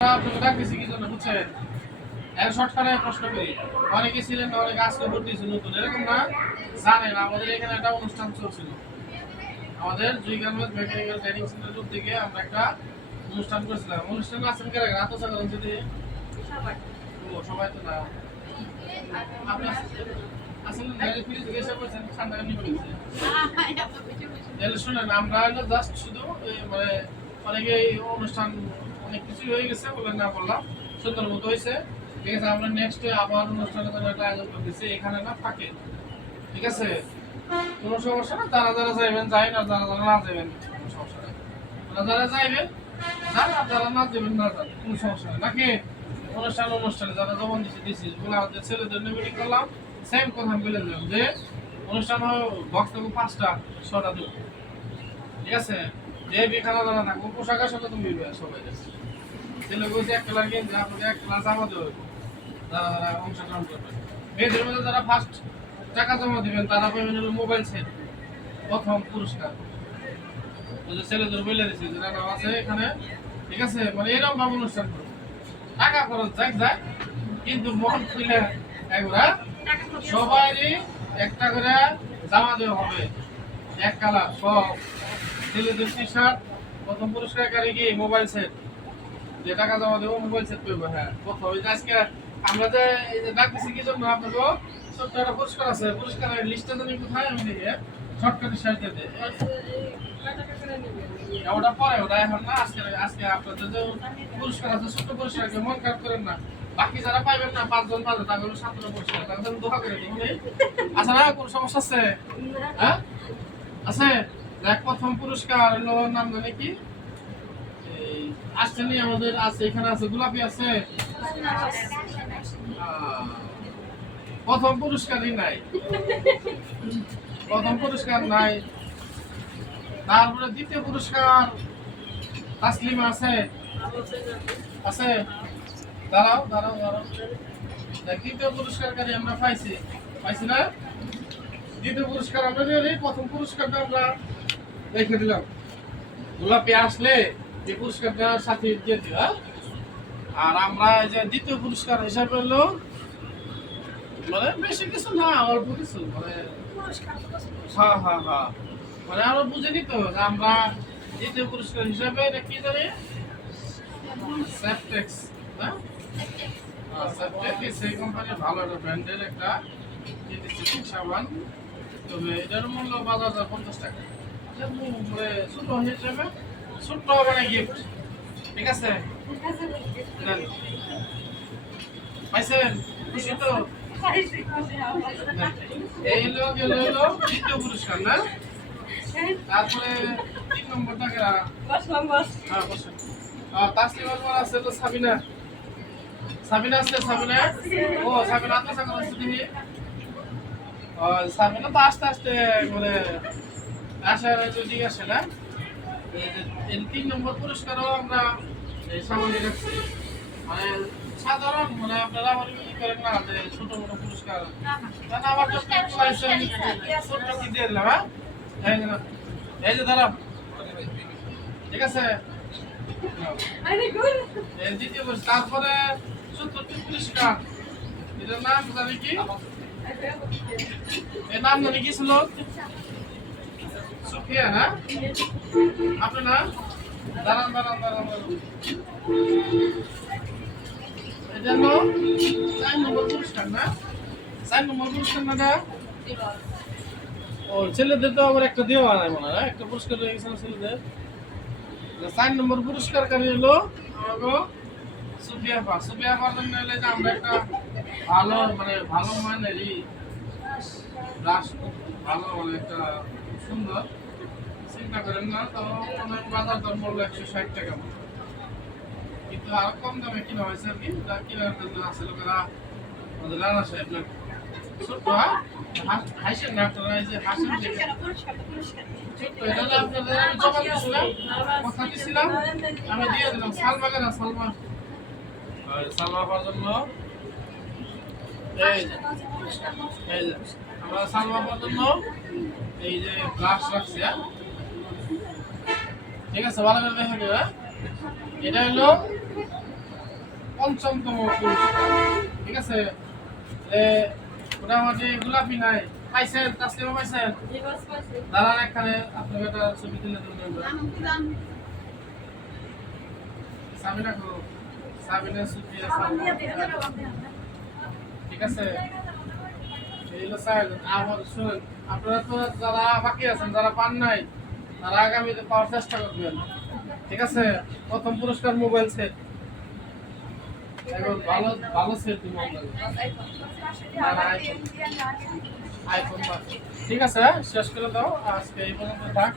আপনাকে ডাকতেছি কি জন্য বুঝছেন? এক শর্টকাটে প্রশ্ন করি। অনেকে ছিলেন অনেকে আজকে ভর্তি হয়েছে নতুন, এরকম না? জানেন আমাদের এখানে একটা অনুষ্ঠান চলছিল। আমাদের জুইগানবাদ মেকানিক্যাল ট্রেনিং সেন্টার থেকে আমরা একটা অনুষ্ঠান করেছিলাম। অনুষ্ঠানে আছেন কারা? রাত আছে করেন যদি সবাই তো না। আপনি আসলে ডাইরেক্ট ফিরে জিজ্ঞাসা করছেন ঠান্ডা কেমনি করেছে। তাহলে শুনেন আমরা হলো জাস্ট শুধু মানে অনেকে এই অনুষ্ঠান অনেক কিছু হয়ে গেছে বলে না বললাম সুন্দর মতো হয়েছে। ঠিক আছে, আমরা নেক্সট আবার অনুষ্ঠানের জন্য একটা আয়োজন করতেছি, এখানে না থাকে। ঠিক আছে, কোনো সমস্যা না। যারা যারা যাইবেন যাই না, যারা যারা না যাবেন কোনো সমস্যা নেই। যারা যাইবেন যান, আর যারা না যাবেন না যান, কোনো সমস্যা নেই। নাকি অনুষ্ঠানে যারা জবান দিছি বলে আমাদের ছেলেদের মিটিং করলাম, সেম কথা আমি বলে দিলাম যে অনুষ্ঠান বক্স থাকবো 5টা 6টা দেবো। ঠিক আছে, যে বিখানা জানা থাকবো পোশাক আসলে তুমি সবাই ছেলে বলছে এক কালার গেঞ্জি আপনাকে এক কালার জামা দেবে যারা যারা অংশগ্রহণ করবেন। মেয়েদের মধ্যে যারা ফার্স্ট টাকা জমা দিবেন তারা পাবেন হলো মোবাইল সেট, প্রথম পুরস্কার। ওই যে ছেলেদের বলে দিচ্ছি যেটা নাম আছে এখানে। ঠিক আছে, মানে এরকম ভাবে অনুষ্ঠান করবো, টাকা খরচ যাক যায় কিন্তু মন খুলে একবার সবাই একটা করে জামা দেওয়া হবে, এক কালার সব। ছেলেদের টি শার্ট, প্রথম পুরস্কারকারী কি মোবাইল সেট, যে টাকা জমা দেবো মোবাইল সেট করবো। হ্যাঁ, প্রথম ওই যে আজকে আমরা যে এই যে ডাকতেছি কি জন্য আপনাকে ছোট্ট একটা পুরস্কার আছে, পুরস্কারের লিস্টটা জানি কোথায় আমি দেখি শর্টকাটে সাইড দিয়ে ওটা পরে, ওটা এখন না। আজকে আজকে আপনাদের যে পুরস্কার আছে ছোট্ট পুরস্কার, মন খারাপ করেন না। বাকি যারা পাইবেন না 5 জন পাবে তাদের 17 পুরস্কার, তাদের জন্য দোয়া করে দিন। আচ্ছা না, কোনো সমস্যা আছে? হ্যাঁ আছে। দেখ প্রথম পুরস্কার হলো নাম জানে কি আসছে নি আমাদের আছে, এখানে আছে গোলাপি আছে। প্রথম পুরস্কারই নাই, প্রথম পুরস্কার নাই। তারপরে দ্বিতীয় পুরস্কার তাসলিমা আছে, আছে। দাঁড়াও দাঁড়াও দাঁড়াও, দ্বিতীয় পুরস্কারকারী আমরা পাইছি, পাইছি না? দ্বিতীয় পুরস্কার আমরা দিই, প্রথম পুরস্কারটা আমরা রেখে দিলাম। গোলাপি আসলে এই পুরস্কারটা সাথে দিয়ে দিই। আর আমরা এই যে দ্বিতীয় পুরস্কার হিসাবে হলো মানে বেশি কিছু না, অল্প কিছু মানে হ্যাঁ হ্যাঁ হ্যাঁ, মানে আমরা বুঝিনি তো যে আমরা দ্বিতীয় পুরস্কার হিসাবে এটা কি জানি সেপটেক্স, হ্যাঁ সেপটেক্স সেই কোম্পানির ভালো একটা ব্র্যান্ডের একটা সাবান। তবে এটার মূল্য 5250 টাকা। মানে ছোট হিসেবে ছোট্ট মানে গিফট। ঠিক আছে, পাইছেন? খুশি তো? এই হলো গেল হলো দ্বিতীয় পুরস্কার না। তারপরে 3 নম্বর টাকা হ্যাঁ বসেন। তাসলিমা আছে তো সাবিনা, সাবিনা আছে, সাবিনা ও সাবিনা তো সাবিনা আছে দেখি। সাবিনা তো আস্তে আস্তে মানে আশা যদি আসে না। এই 3 নম্বর পুরস্কারও আমরা সামনে রাখছি। মানে সাধারণ মানে আপনারা আমার কি করেন না যে ছোট বড় পুরস্কার না, আমার তো ছোট কি দিয়ে দিলাম। হ্যাঁ এই যে দাঁড়াও, ঠিক আছে। দ্বিতীয় পুরস্কার, তারপরে 70টি পুরস্কার। এটার নাম জানি কি, এর নাম জানি কি ছিল? সুফিয়া না? আপনি না? দাঁড়ান দাঁড়ান দাঁড়ান, এটা হলো 4 নম্বর পুরস্কার না? 4 নম্বর পুরস্কার না? ও ছেলেদের তো আবার একটা দেওয়া নাই মনে হয়, একটা পুরস্কার হয়ে গেছে ছেলেদের। 4 নম্বর পুরস্কারকারী হলো আমাকে সুফিয়া পা। সুফিয়া পার জন্য হলে যে আমরা একটা ভালো মানে ভালো মানেরই ব্রাশ, ভালো মানে একটা সুন্দর, চিন্তা করেন না তো অনেক বাজার দর মূল্য 160 টাকা মতো, কিন্তু আরো কম দামে কিনা হয়েছে আর কি। কেনার জন্য আছে লোকেরা আমাদের রানা সাহেব না ছোট্ট হাসেন না আপনারা, এই যে হাসেন ছোট্ট, এটা হলো আপনাদের আমি জমা দিয়েছিলাম, কথা দিয়েছিলাম, আমি দিয়ে দিলাম। সালমা কেনা সালমা, সালমা পাওয়ার জন্য এই যে আমরা সালমা পাওয়ার জন্য এই যে গ্লাস রাখছি। ঠিক আছে, ভালো করে দেখে নেবে। এটা হলো পঞ্চমতম পুরস্কার। ঠিক আছে, এ মোটামুটি গোলাপি নাই পাইছেন, তাসলিমা পাইছেন? দাঁড়ান এখানে আপনার একটা ছবি তুলে দেবেন। সাবিনা কো, সাবিনা সুফিয়া সাবিনা। ঠিক আছে, এই হলো স্যার। আমার শুনুন, আপনারা তো যারা বাকি আছেন, যারা পান নাই, তারা আগামীতে পাওয়ার চেষ্টা করবেন। ঠিক আছে, প্রথম পুরস্কার মোবাইল সেট, এখন ভালো ভালো সেট দিব আইফোন। ঠিক আছে, শেষ করে দাও, আজকে এই পর্যন্ত থাক।